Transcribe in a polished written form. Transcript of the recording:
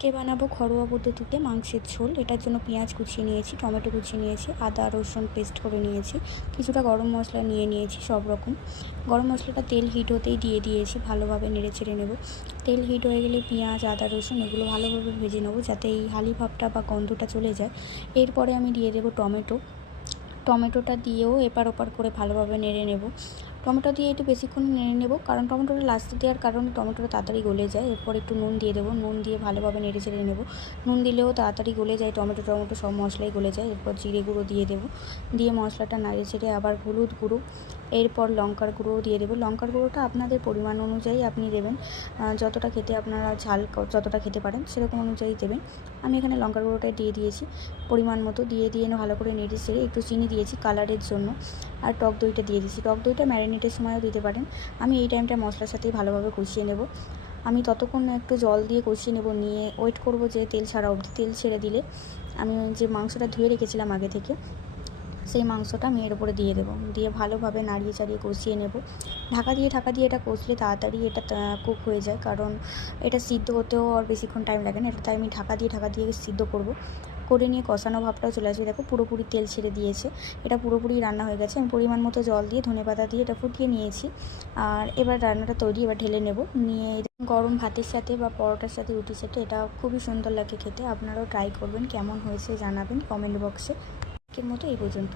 বানাবো ঘরোয়া পদ্ধতিতে মাংসের ঝোল। এটার জন্য পেঁয়াজ কুচিয়ে নিয়েছি, টমেটো কুচিয়ে নিয়েছি, আদা রসুন পেস্ট করে নিয়েছি, কিছুটা গরম মশলা নিয়ে নিয়েছি সব রকম। গরম মশলাটা তেল হিট হতেই দিয়ে দিয়েছি, ভালোভাবে নেড়ে চেড়ে নেব। তেল হিট হয়ে গেলে পেঁয়াজ আদা রসুন এগুলো ভালোভাবে ভেজে নেবো, যাতে এই হালি ভাবটা বা গন্ধটা চলে যায়। এরপরে আমি দিয়ে দেবো টমেটোটা দিয়েও এপার ওপার করে ভালোভাবে নেড়ে নেব। টমেটো দিয়ে একটু বেশিক্ষণ নেড়ে নেব, কারণ টমেটোটা লাস্টে দেওয়ার কারণে টমেটোটা তাড়াতাড়ি গলে যায়। এরপর একটু নুন দিয়ে দেবো, নুন দিয়ে ভালোভাবে নেড়ে চেড়ে নেব। নুন দিলেও তাড়াতাড়ি গলে যায়, টমেটো সব মশলাই গলে যায়। এরপর জিরে গুঁড়ো দিয়ে দেবো, দিয়ে মশলাটা নাড়ে চেড়ে আবার হলুদ গুঁড়ো, এরপর লঙ্কার গুঁড়োও দিয়ে দেবো। লঙ্কার গুঁড়োটা আপনাদের পরিমাণ অনুযায়ী আপনি দেবেন, যতটা খেতে আপনারা ঝাল যতটা খেতে পারেন সেরকম অনুযায়ী দেবেন। আমি এখানে লঙ্কার গুঁড়োটাই দিয়ে দিয়েছি পরিমাণ মতো, দিয়ে ভালো করে নেড়ে চেড়ে একটু চিনি দিয়েছি কালারের জন্য, আর টক দইটা দিয়ে দিয়েছি। টক দইটা ম্যারিনেটের সময়ও দিতে পারেন। আমি এই টাইমটা মশলার সাথেই ভালোভাবে কষিয়ে নেব। আমি ততক্ষণ একটু জল দিয়ে কষিয়ে নেব, নিয়ে ওয়েট করব যে তেল ছাড়া অবধি। তেল ছেড়ে দিলে আমি যে মাংসটা ধুয়ে রেখেছিলাম আগে থেকে, সেই মাংসটা আমি এর উপরে দিয়ে দেবো, দিয়ে ভালোভাবে নাড়িয়ে চাড়িয়ে কষিয়ে নেব। ঢাকা দিয়ে এটা কষলে তাড়াতাড়ি এটা কুক হয়ে যায়, কারণ এটা সিদ্ধ হতেও আর বেশিক্ষণ টাইম লাগে না। এটা তাই আমি ঢাকা দিয়ে সিদ্ধ করে নিয়ে কষানো ভাবটাও চলে আসবে। দেখো পুরোপুরি তেল ছেড়ে দিয়েছে, এটা পুরোপুরি রান্না হয়ে গেছে। আমি পরিমাণ মতো জল দিয়ে ধনেপাতা দিয়ে এটা ফুটিয়ে নিয়েছি। আর এবার রান্নাটা তৈরি, এবার ঢেলে নেব। নিয়ে গরম ভাতের সাথে বা পরোটার সাথে রুটির সাথে এটা খুবই সুন্দর লাগে খেতে। আপনারাও ট্রাই করবেন, কেমন হয়েছে জানাবেন কমেন্ট বক্সে। আজকের মতো এই পর্যন্ত।